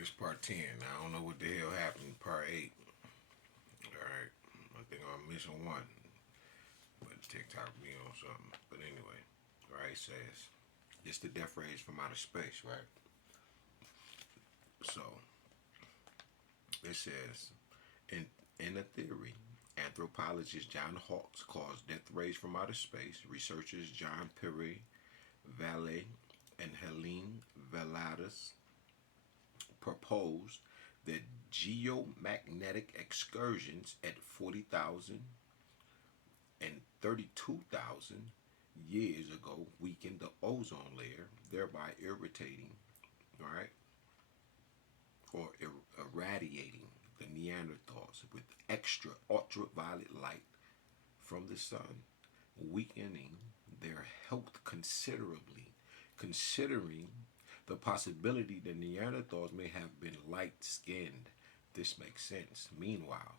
It's part 10. I don't know what the hell happened. Part 8. Alright. I think I'm missing one. But TikTok be on something. But anyway. Right, it says it's the death rays from outer space, right? So it says in a theory, anthropologist John Hawkes calls death rays from outer space. Researchers John Perry Valle and Helene Veladis proposed that geomagnetic excursions at 40,000 and 32,000 years ago weakened the ozone layer, thereby irritating, right, or irradiating the Neanderthals with extra ultraviolet light from the sun, weakening their health considerably, considering the possibility that Neanderthals may have been light-skinned. This makes sense. Meanwhile,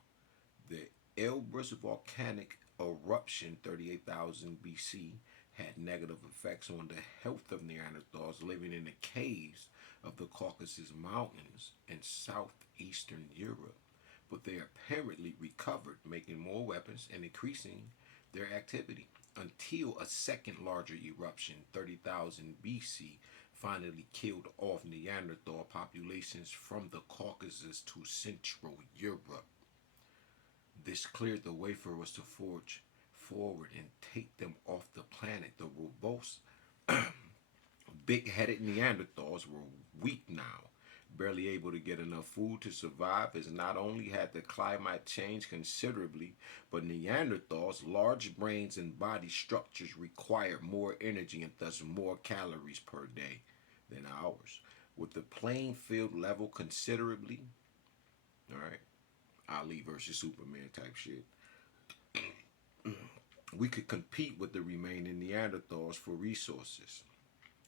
the Elbrus volcanic eruption 38,000 BC had negative effects on the health of Neanderthals living in the caves of the Caucasus Mountains in southeastern Europe. But they apparently recovered, making more weapons and increasing their activity until a second larger eruption, 30,000 BC, finally killed off Neanderthal populations from the Caucasus to Central Europe. This cleared the way for us to forge forward and take them off the planet. The robust, big-headed Neanderthals were weak now, barely able to get enough food to survive, as not only had the climate changed considerably, but Neanderthals' large brains and body structures required more energy and thus more calories per day than ours. With the playing field level considerably, all right, Ali versus Superman type shit, we could compete with the remaining Neanderthals for resources,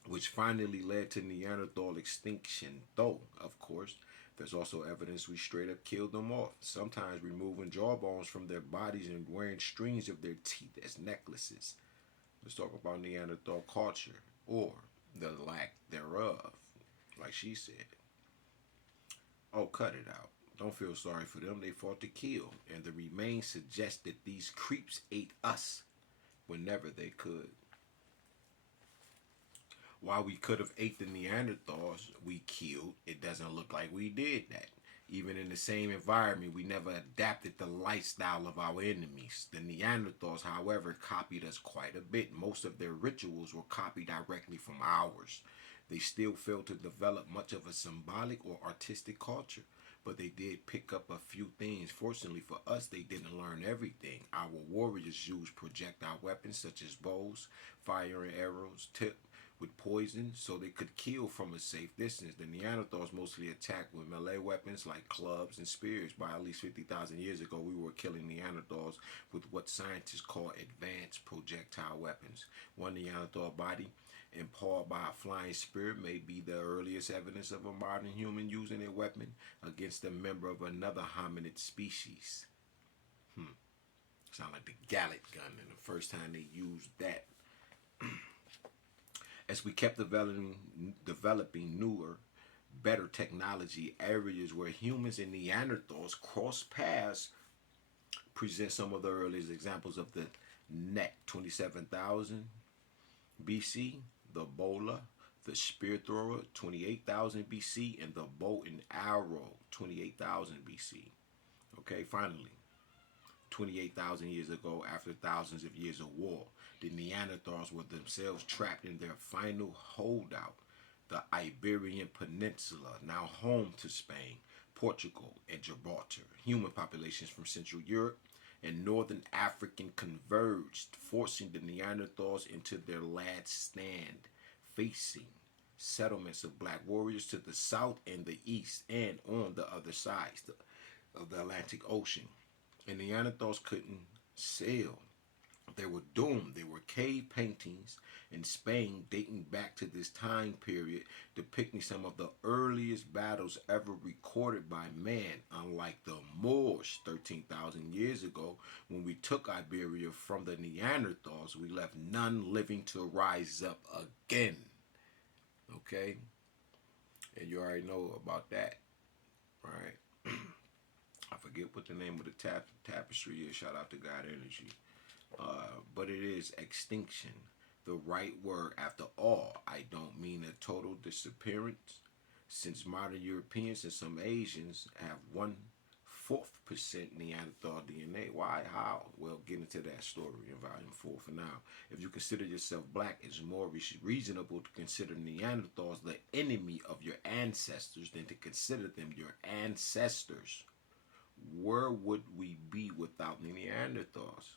which finally led to Neanderthal extinction. Though, of course, there's also evidence we straight up killed them off, sometimes removing jawbones from their bodies and wearing strings of their teeth as necklaces. Let's talk about Neanderthal culture, or the lack thereof, like she said. Oh, cut it out. Don't feel sorry for them. They fought to kill, and the remains suggest that these creeps ate us whenever they could. While we could have ate the Neanderthals we killed, it doesn't look like we did that. Even in the same environment, we never adapted the lifestyle of our enemies. The Neanderthals, however, copied us quite a bit. Most of their rituals were copied directly from ours. They still failed to develop much of a symbolic or artistic culture, but they did pick up a few things. Fortunately for us, they didn't learn everything. Our warriors used projectile weapons such as bows, fire and arrows, tipped with poison so they could kill from a safe distance. The Neanderthals mostly attacked with melee weapons like clubs and spears. By at least 50,000 years ago, we were killing Neanderthals with what scientists call advanced projectile weapons. One Neanderthal body impaled by a flying spear may be the earliest evidence of a modern human using a weapon against a member of another hominid species. Sound like the Gallic gun, and the first time they used that. As we kept developing newer, better technology, areas where humans and Neanderthals crossed paths present some of the earliest examples of the net. 27,000 BC, the bola, the spear thrower, 28,000 BC, and the bow and arrow, 28,000 BC. Okay, finally, 28,000 years ago, after thousands of years of war, the Neanderthals were themselves trapped in their final holdout, the Iberian Peninsula, now home to Spain, Portugal, and Gibraltar. Human populations from Central Europe and Northern Africa converged, forcing the Neanderthals into their last stand, facing settlements of black warriors to the south and the east, and on the other sides of the Atlantic Ocean. And Neanderthals couldn't sail. They were doomed. There were cave paintings in Spain dating back to this time period, depicting some of the earliest battles ever recorded by man. Unlike the Moors 13,000 years ago, when we took Iberia from the Neanderthals, we left none living to rise up again. Okay? And you already know about that. right? I forget what the name of the tapestry is. Shout out to God Energy. But it is extinction. The right word. After all, I don't mean a total disappearance, since modern Europeans and some Asians have 1/4% Neanderthal DNA. Why? How? Well, get into that story in volume 4 for now. If you consider yourself black, it's more reasonable to consider Neanderthals the enemy of your ancestors than to consider them your ancestors. Where would we be without the Neanderthals?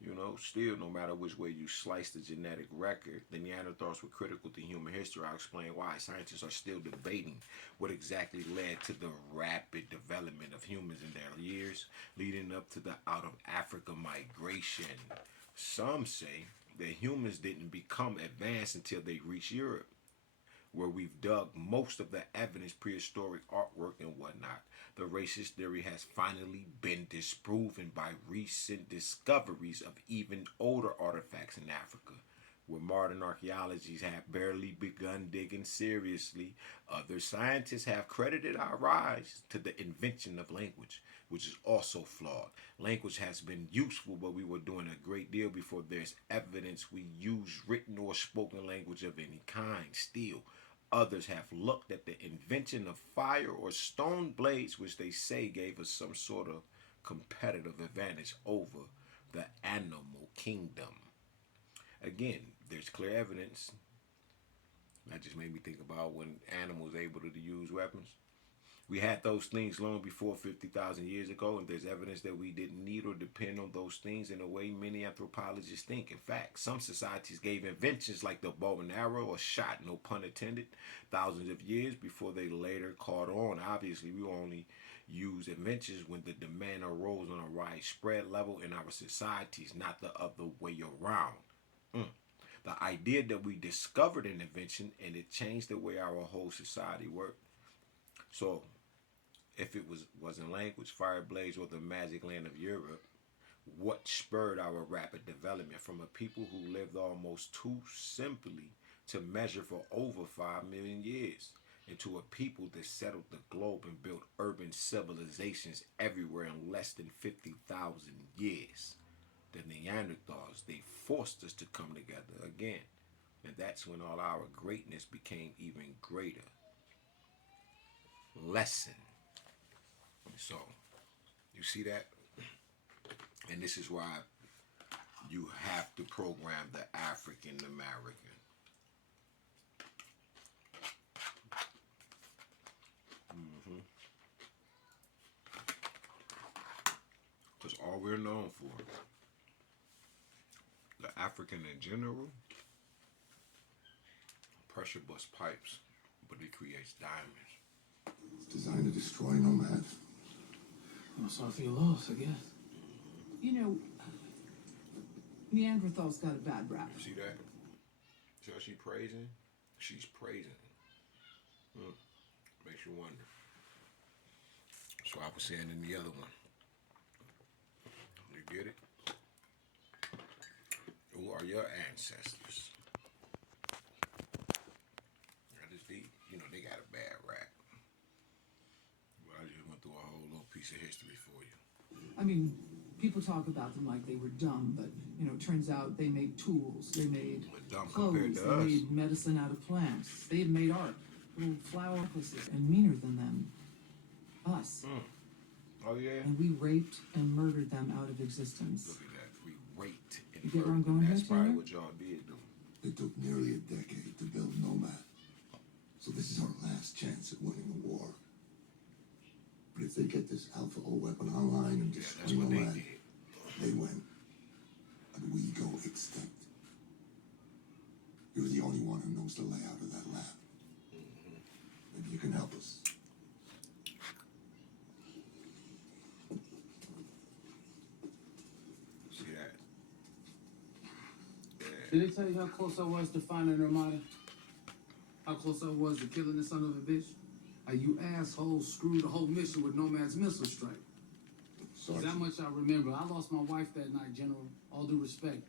You know, still, no matter which way you slice the genetic record, the Neanderthals were critical to human history. I'll explain why. Scientists are still debating what exactly led to the rapid development of humans in their years, leading up to the out of Africa migration. Some say that humans didn't become advanced until they reached Europe, where we've dug most of the evidence, prehistoric artwork and whatnot. The racist theory has finally been disproven by recent discoveries of even older artifacts in Africa, where modern archaeologists have barely begun digging seriously. Other scientists have credited our rise to the invention of language, which is also flawed. Language has been useful, but we were doing a great deal before there's evidence we use written or spoken language of any kind. Still, others have looked at the invention of fire or stone blades, which they say gave us some sort of competitive advantage over the animal kingdom. Again, there's clear evidence. That just made me think about when animals were able to use weapons. We had those things long before 50,000 years ago, and there's evidence that we didn't need or depend on those things in a way many anthropologists think. In fact, some societies gave inventions like the bow and arrow or shot, no pun intended, thousands of years before they later caught on. Obviously, we only use inventions when the demand arose on a widespread level in our societies, not the other way around. The idea that we discovered an invention and it changed the way our whole society worked. So, if it wasn't language, fire blades, or the magic land of Europe, what spurred our rapid development from a people who lived almost too simply to measure for over 5 million years into a people that settled the globe and built urban civilizations everywhere in less than 50,000 years? The Neanderthals, they forced us to come together again. And that's when all our greatness became even greater. Lesson. So, you see that? And this is why you have to program the African American. Because all we're known for, the African in general, pressure bust pipes, but it creates diamonds. It's designed to destroy nomads. I'm sorry for your loss, I guess. You know, Neanderthals got a bad rap. See that? See how she's praising? She's praising. Makes you wonder. So I was saying in the other one. You get it? Who are your ancestors? That is deep. You know, they got a bad rap. But I just went through a whole little piece of history for you. I mean, people talk about them like they were dumb, but, you know, it turns out they made tools, they made clothes, they made medicine out of plants, they even made art, little flower necklaces, and meaner than them, us. Oh, yeah? And we raped and murdered them out of existence. Look at that. We raped and You get where I'm murdered. going That's here, probably Taylor? what y'all did, though. It took nearly a decade to build Nomad. So this is our last chance at winning the war. But if they get this Alpha O weapon online and destroy That's what Nomad, they did. they win. And we go extinct. You're the only one who knows the layout of that lab. Maybe you can help us. See that? Yeah. Did they tell you how close I was to finding Armada? How close I was to killing the son of a bitch? How you assholes screwed the whole mission with Nomad's missile strike. Sorry. That much I remember. I lost my wife that night, General. All due respect.